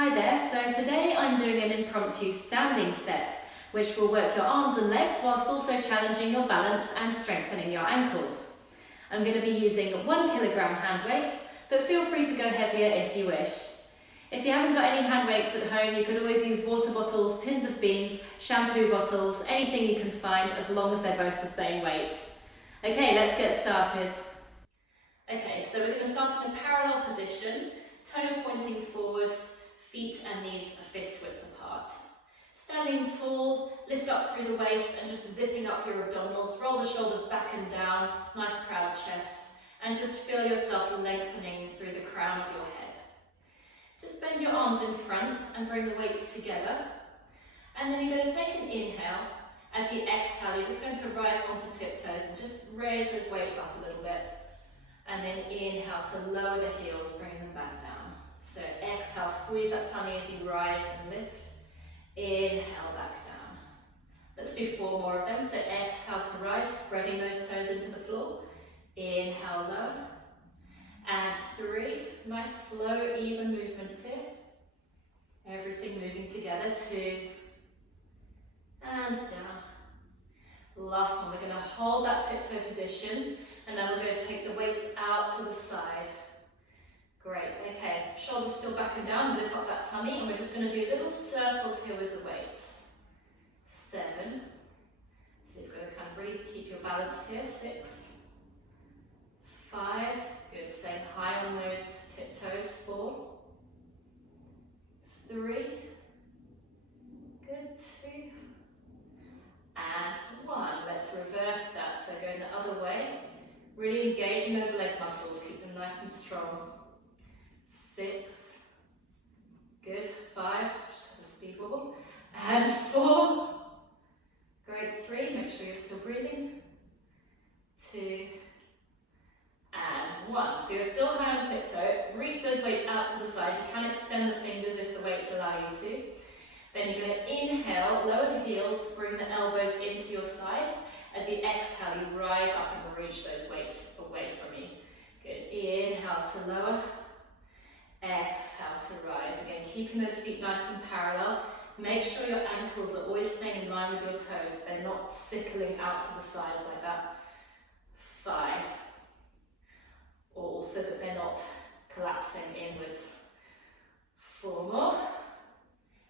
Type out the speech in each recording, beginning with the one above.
Hi there, so today I'm doing an impromptu standing set, which will work your arms and legs whilst also challenging your balance and strengthening your ankles. I'm going to be using 1 kilogram hand weights, but feel free to go heavier if you wish. If you haven't got any hand weights at home, you could always use water bottles, tins of beans, shampoo bottles, anything you can find as long as they're both the same weight. Okay, let's get started. Okay, so we're going to start in a parallel position, toes pointing forwards, feet and knees are fist width apart. Standing tall, lift up through the waist and just zipping up your abdominals, roll the shoulders back and down, nice proud chest, and just feel yourself lengthening through the crown of your head. Just bend your arms in front and bring the weights together. And then you're going to take an inhale. As you exhale, you're just going to rise onto tiptoes and just raise those weights up a little bit. And then inhale to lower the heels, bring them back down. So exhale, squeeze that tummy as you rise and lift. Inhale, back down. Let's do 4 more of them. So exhale to rise, spreading those toes into the floor. Inhale, lower. And 3. Nice, slow, even movements here. Everything moving together. 2. And down. Last one, we're going to hold that tiptoe position. And then we're going to take the weights out to the side. Great, okay, shoulders still back and down, zip up that tummy, and we're just going to do little circles here with the weights. 7, so you've got to kind of really keep your balance here. 6, 5, good, staying high on those tiptoes. 4, 3, good, 2, and 1. Let's reverse that, so going the other way, really engaging those leg muscles, keep them nice and strong. 6, good, 5, just speed wobble, and 4, great, 3, make sure you're still breathing, 2, and 1. So you're still high on tiptoe, reach those weights out to the side, you can extend the fingers if the weights allow you to. Then you're going to inhale, lower the heels, bring the elbows into your sides. As you exhale, you rise up and reach those weights away from you. Good, inhale to lower. Exhale to rise. Again, keeping those feet nice and parallel. Make sure your ankles are always staying in line with your toes. They're not sickling out to the sides like that. 5. Also that they're not collapsing inwards. 4 more.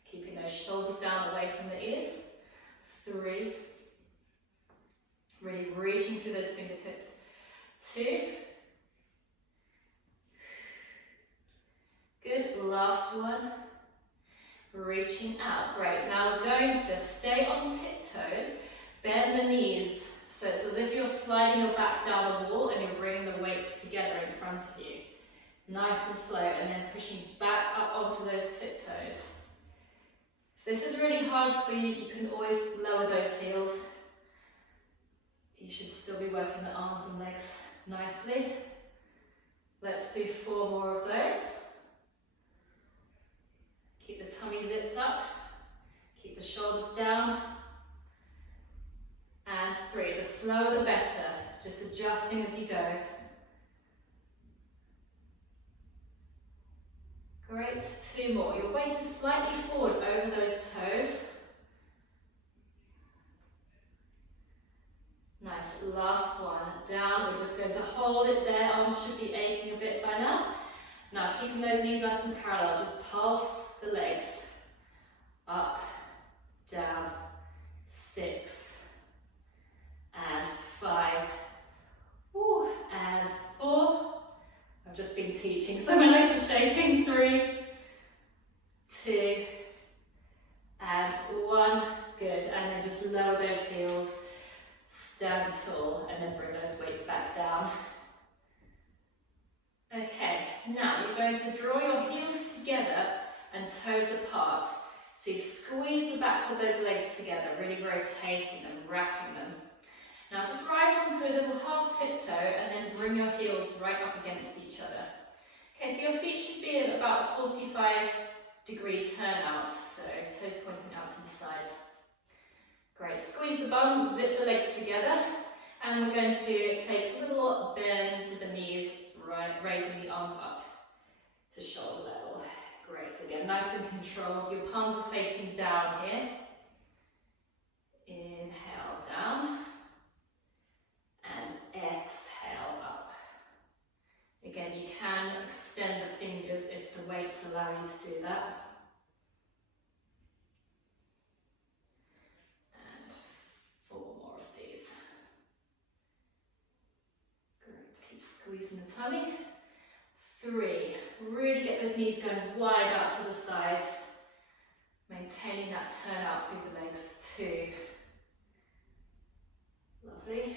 Keeping those shoulders down away from the ears. 3. Really reaching through those fingertips. 2. Good, last one, reaching out, great. Now we're going to stay on tiptoes, bend the knees, so it's as if you're sliding your back down a wall and you're bringing the weights together in front of you. Nice and slow, and then pushing back up onto those tiptoes. If this is really hard for you, you can always lower those heels. You should still be working the arms and legs nicely. Let's do 4 more of those. Keep the tummy zipped up, keep the shoulders down, and 3, the slower the better, just adjusting as you go. Great, 2 more, your weight is slightly forward over those toes. Nice, last one, down, we're just going to hold it there, arms should be aching a bit by now. Now keeping those knees nice and parallel, just pulse the legs, up, down, 6, and 5, ooh, and 4, I've just been teaching so my legs are shaking, 3, 2, and 1, good, and then just lower those heels, stand tall, and then bring those weights back down. Okay, now you're going to draw your heels together and toes apart. So you squeeze the backs of those legs together, really rotating them, wrapping them. Now just rise onto a little half tiptoe and then bring your heels right up against each other. Okay, so your feet should be at about a 45-degree turnout, so toes pointing out to the sides. Great, squeeze the bum, zip the legs together, and we're going to take a little bend to the knees, right, raising the arms up to shoulder level. Great, again, nice and controlled. Your palms are facing down here. Inhale down and exhale up. Again, you can extend the fingers if the weights allow you to do that. And 4 more of these. Great, keep squeezing the tummy. 3, really get those knees going wide out to the sides. Maintaining that turn out through the legs. 2. Lovely.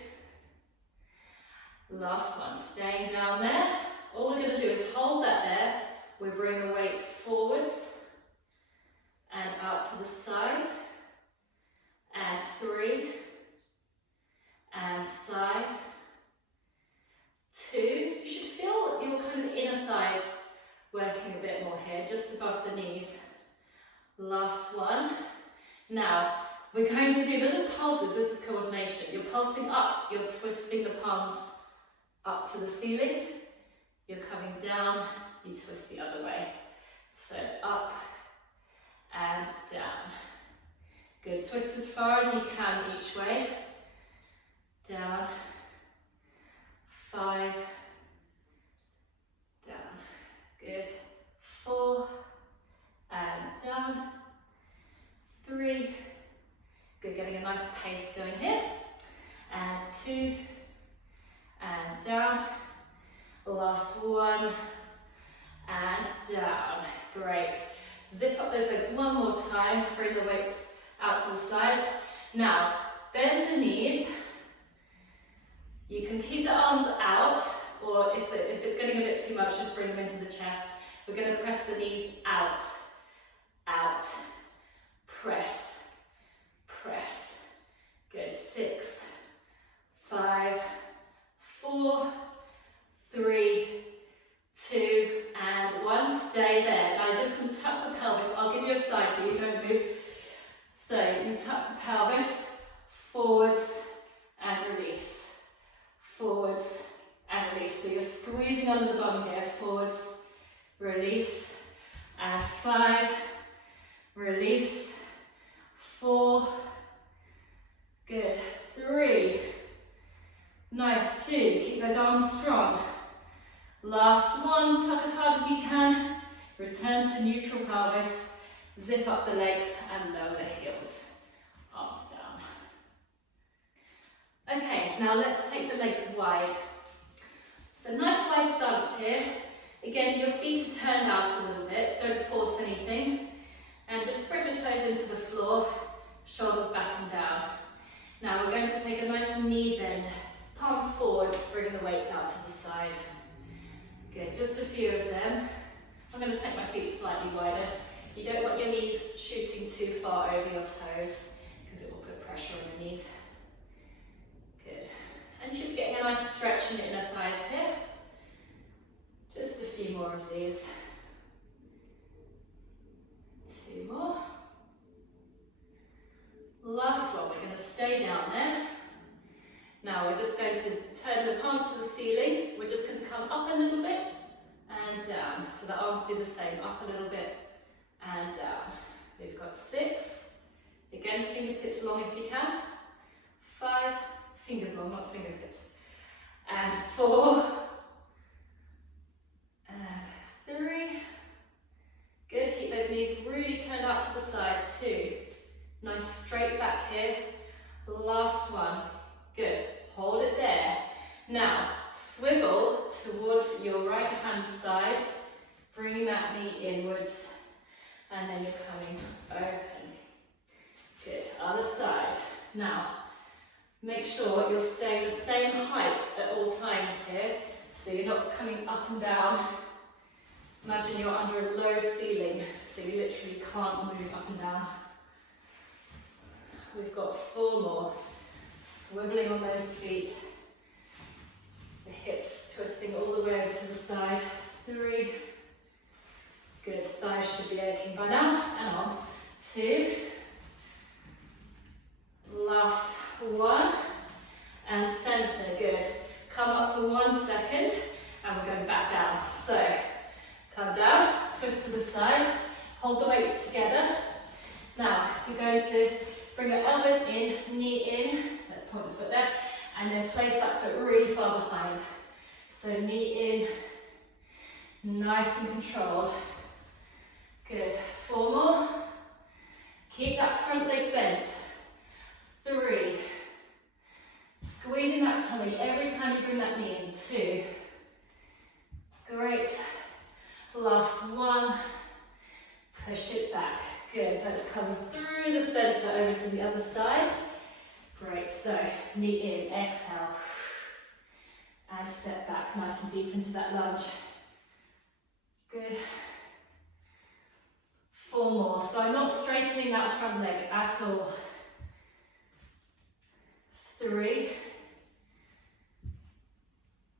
Last one, staying down there. All we're going to do is hold that there. We bring the weights forwards and out to the side. And 3. And side. 2. You should feel your kind of inner thighs working a bit more here, just above the knees. Last one. Now, we're going to do little pulses. This is coordination. You're pulsing up, you're twisting the palms up to the ceiling. You're coming down, you twist the other way. So up and down. Good. Twist as far as you can each way. Down. 5. Down. Good. 4. And down. 3. Good, getting a nice pace going here. And 2. And down. Last one. And down. Great. Zip up those legs one more time. Bring the weights out to the sides. Now, bend the knees. You can keep the arms out, or if it's getting a bit too much, just bring them into the chest. We're going to press the knees out. Out. Press. Press. Good. 6, 5, 4, 3, 2, and 1. Stay there. Now just going to tuck the pelvis. I'll give you a side view, don't move. So you tuck the pelvis, forwards and release. Forwards and release. So you're squeezing under the bum here. Forwards, release, and 5, release, 4, good, 3, nice, 2, keep those arms strong. Last one, tuck as hard as you can, return to neutral pelvis, zip up the legs and lower the heels, arms down. Okay, now let's take the legs wide. So nice wide stance here. Again, your feet are turned out a little bit, don't force anything. And just spread your toes into the floor, shoulders back and down. Now we're going to take a nice knee bend, palms forwards, bringing the weights out to the side. Good, just a few of them. I'm going to take my feet slightly wider. You don't want your knees shooting too far over your toes because it will put pressure on your knees. Good. And you should be getting a nice stretch in the inner thighs here. Just a few more of these. 2 more. Last one, we're going to stay down there. Now we're just going to turn the palms to the ceiling. We're just going to come up a little bit and down. So the arms do the same, up a little bit and down. We've got 6. Again, fingertips long if you can. 5, fingers long, not fingertips. And 4. And 3. Good, keep those knees really turned out to the side. 2. Nice straight back here. Last one. Good, hold it there. Now, swivel towards your right hand side, bringing that knee inwards, and then you're coming open. Good, other side. Now, make sure you're staying the same height at all times here, so you're not coming up and down. Imagine you're under a low ceiling, so you literally can't move up and down. We've got 4 more. Swiveling on those feet. The hips twisting all the way over to the side. 3. Good, thighs should be aching by now. And arms. 2. Last one. And center, good. Come up for 1 second. And we're going back down. So, come down, twist to the side. Hold the weights together. Now, you're going to bring your elbows in, knee in, let's point the foot there, and then place that foot really far behind. So knee in, nice and controlled. Good, 4 more. Keep that front leg bent. 3. Squeezing that tummy every time you bring that knee in. 2. Great. Last 1. Push it back. Good. Let's come through the center over to the other side. Great. So knee in. Exhale. And step back nice and deep into that lunge. Good. 4 more. So I'm not straightening that front leg at all. 3.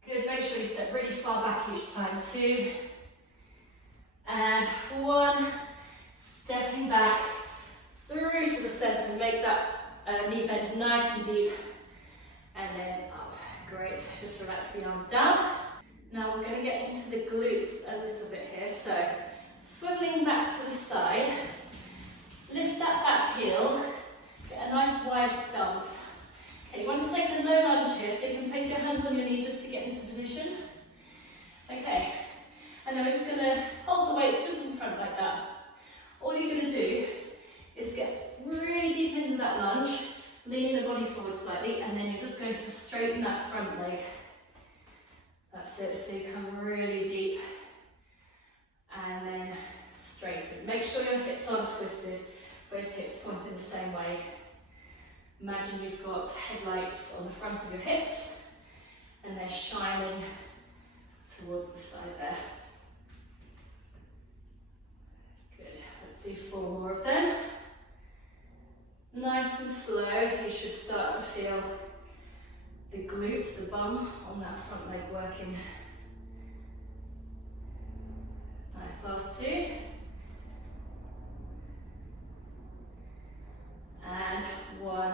Good. Make sure you step really far back each time. 2. And 1. Stepping back through to the center. Make that knee bend nice and deep. And then up. Great. Just relax the arms down. Now we're going to get into the glutes a little bit here. So swiveling back to the side. Lift that back heel. Get a nice wide stance. Okay, you want to take a low lunge here, so you can place your hands on your knee just to get into position. Okay, and then we're just going to hold the weights just in front like that. All you're going to do is get really deep into that lunge, leaning the body forward slightly, and then you're just going to straighten that front leg. That's it, so you come really deep, and then straighten. Make sure your hips aren't twisted, both hips pointing the same way. Imagine you've got headlights on the front of your hips and they're shining towards the side there. Good, let's do 4 more of them. Nice and slow, you should start to feel the glute, the bum on that front leg working. Nice, last 2. And 1.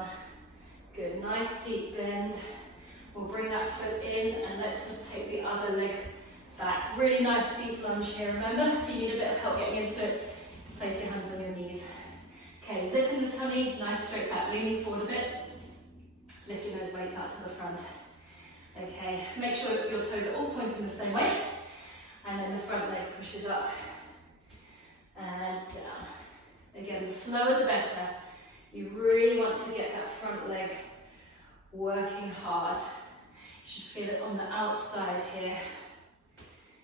Good, nice deep bend. We'll bring that foot in and let's just take the other leg back. Really nice deep lunge here, remember? If you need a bit of help getting into it, place your hands on your knees. Okay, zip in the tummy, nice straight back, leaning forward a bit. Lifting those weights out to the front. Okay, make sure that your toes are all pointing the same way. And then the front leg pushes up and down. Again, the slower the better. You really want to get that front leg working hard. You should feel it on the outside here.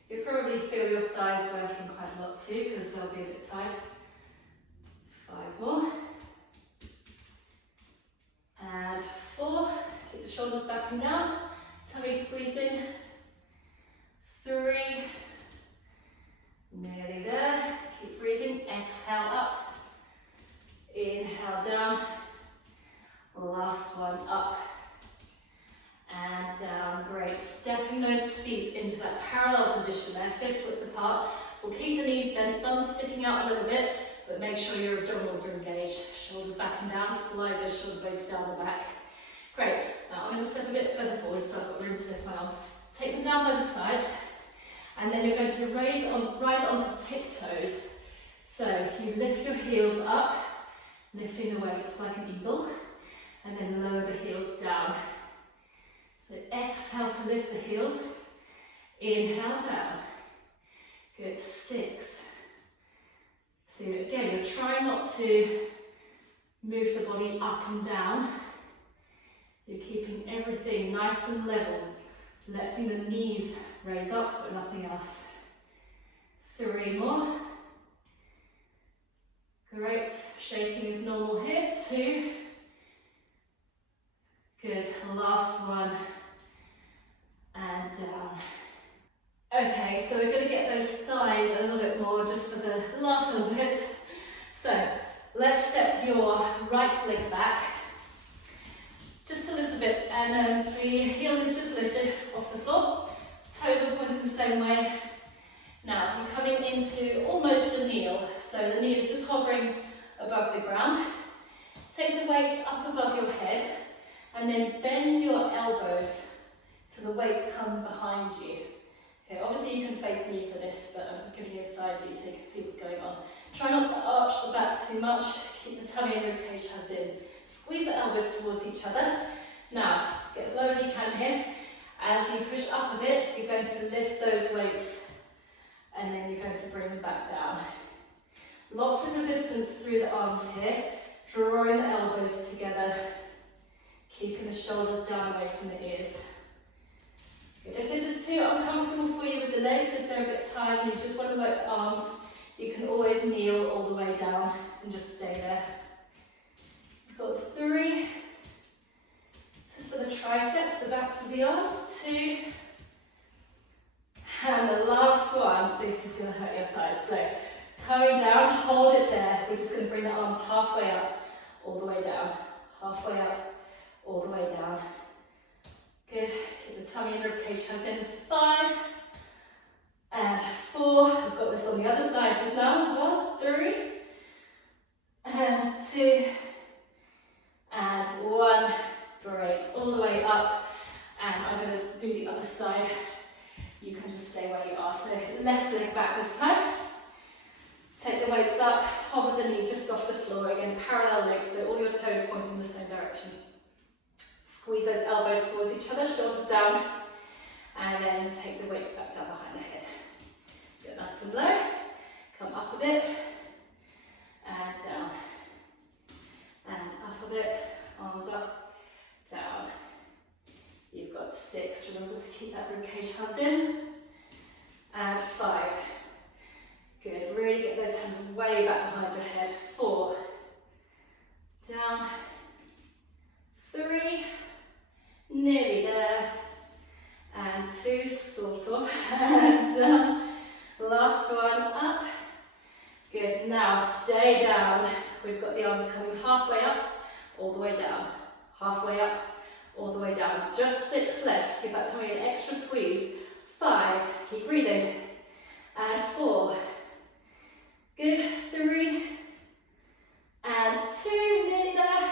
You'll probably feel your thighs working quite a lot too, because they'll be a bit tight. 5 more. And 4. Keep the shoulders back and down. Tummy squeezing. 3. Nearly there. Keep breathing. Exhale up. Inhale down, last one up and down. Great, stepping those feet into that parallel position there, fist width apart. We'll keep the knees bent, bums sticking out a little bit, but make sure your abdominals are engaged. Shoulders back and down, slide those shoulder blades down the back. Great, now I'm going to step a bit further forward so I've got room to lift my arms. Take them down by the sides, and then you're going to rise onto tiptoes. So you lift your heels up, lifting the weights like an eagle, and then lower the heels down. So exhale to lift the heels, inhale down. Good, 6. So again, you're trying not to move the body up and down. You're keeping everything nice and level, letting the knees raise up, but nothing else. 3 more. Great, shaking is normal here. 2. Good, last one. And down. Okay, so we're going to get those thighs a little bit more just for the last little bit. So, let's step your right leg back. Just a little bit, and the heel is just lifted off the floor. Toes are pointing the same way. Now, you're coming into almost a kneel, so the knee is just hovering above the ground. Take the weights up above your head, and then bend your elbows so the weights come behind you. Okay, obviously you can face me for this, but I'm just giving you a side view so you can see what's going on. Try not to arch the back too much. Keep the tummy and ribcage hugged in. Squeeze the elbows towards each other. Now, get as low as you can here. As you push up a bit, you're going to lift those weights and then you're going to bring them back down. Lots of resistance through the arms here, drawing the elbows together, keeping the shoulders down away from the ears. Good. If this is too uncomfortable for you with the legs, if they're a bit tired and you just want to work the arms, you can always kneel all the way down and just stay there. We've got 3. This is for the triceps, the backs of the arms. 2. And the last one, this is going to hurt your thighs. So coming down, hold it there. We're just going to bring the arms halfway up, all the way down. Halfway up, all the way down. Good. Keep the tummy and ribcage hugged in. 5. And 4. I've got this on the other side just now as well. 3. And 2. And 1. Great. All the way up. And I'm going to do the other side. You can just stay where you are. So left leg back this time. Take the weights up. Hover the knee just off the floor. Again, parallel legs, so all your toes point in the same direction. Squeeze those elbows towards each other, shoulders down. And then take the weights back down behind the head. Get nice and low. Come up a bit. And down. And up a bit. Arms up. Down. You've got 6. Remember to keep that ribcage hugged in. And 5. Good. Really get those hands way back behind your head. 4. Down. 3. Nearly there. And 2. Sort of. And down. Last one. Up. Good. Now stay down. We've got the arms coming halfway up, all the way down. Halfway up, all the way down. Just 6 left. Give that tummy an extra squeeze. 5. Keep breathing. And 4. Good. 3. And 2. Nearly there.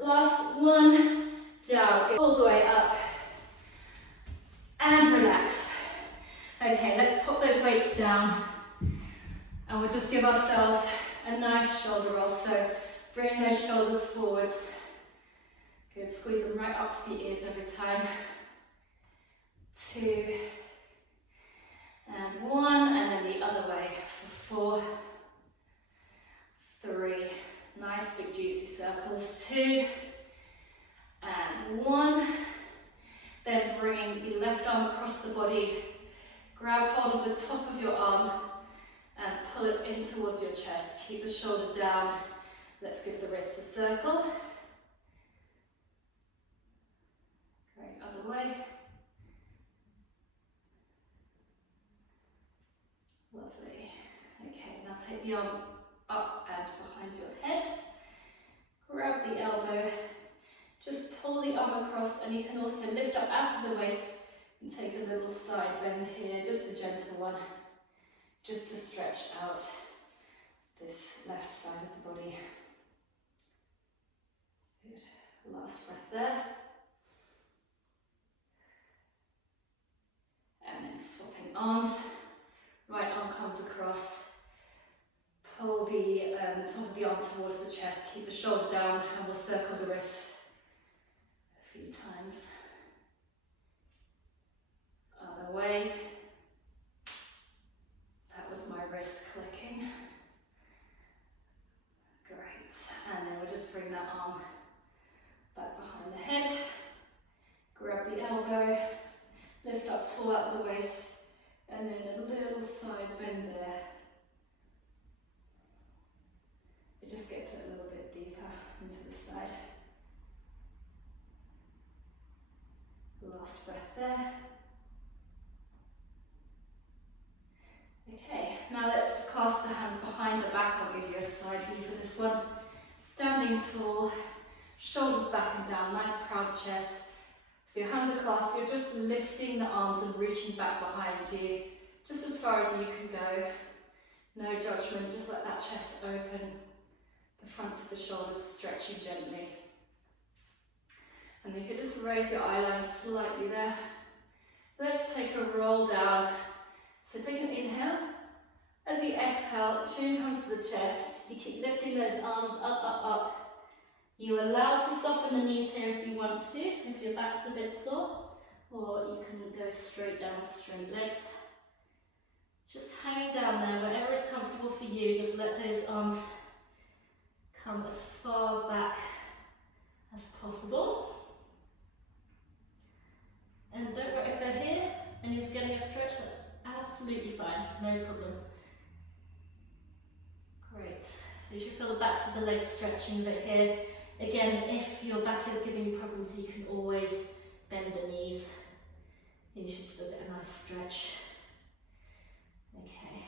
Last one. Down. Good. All the way up. And relax. Okay, let's pop those weights down. And we'll just give ourselves a nice shoulder roll. So bring those shoulders forwards. Good, squeeze them right up to the ears every time. 2. And 1, and then the other way for 4. 3. Nice big juicy circles. 2. And 1. Then bringing the left arm across the body. Grab hold of the top of your arm and pull it in towards your chest. Keep the shoulder down. Let's give the wrist a circle. Great, other way. Lovely. Okay, now take the arm up and behind your head. Grab the elbow. Just pull the arm across, and you can also lift up out of the waist and take a little side bend here, just a gentle one, just to stretch out this left side of the body. Good. Last breath there. And then swapping arms. Right arm comes across. Pull the top of the arm towards the chest. Keep the shoulder down, and we'll circle the wrist a few times. Other way. That was my wrist clicking. Great. And then we'll just bring that arm back behind the head. Grab the elbow. Lift up tall out of the waist. And then a little side bend there. It just gets it a little bit deeper into the side. Last breath there. Okay, now let's just clasp the hands behind the back. I'll give you a side view for this one. Standing tall, shoulders back and down, nice proud chest. So your hands are clasped, you're just lifting the arms and reaching back behind you, just as far as you can go. No judgment, just let that chest open, the fronts of the shoulders stretching gently. And you can just raise your eye line slightly there. Let's take a roll down. So take an inhale, As you exhale, chin comes to the chest. You keep lifting those arms up, up, up. You're allowed to soften the knees here if you want to, if your back's a bit sore, or you can go straight down with straight legs. Just hanging down there, wherever is comfortable for you, just let those arms come as far back as possible. And don't worry, if they're here and you're getting a stretch, that's absolutely fine, no problem. Great, so you should feel the backs of the legs stretching a bit here. Again, if your back is giving you problems, you can always bend the knees. You should still get a nice stretch. Okay.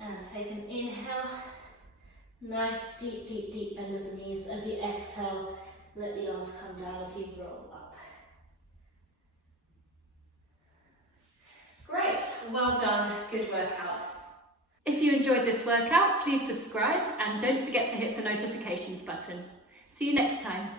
And take an inhale. Nice deep, deep, deep bend of the knees. As you exhale, let the arms come down as you roll up. Great, well done, good workout. If you enjoyed this workout, please subscribe and don't forget to hit the notifications button. See you next time.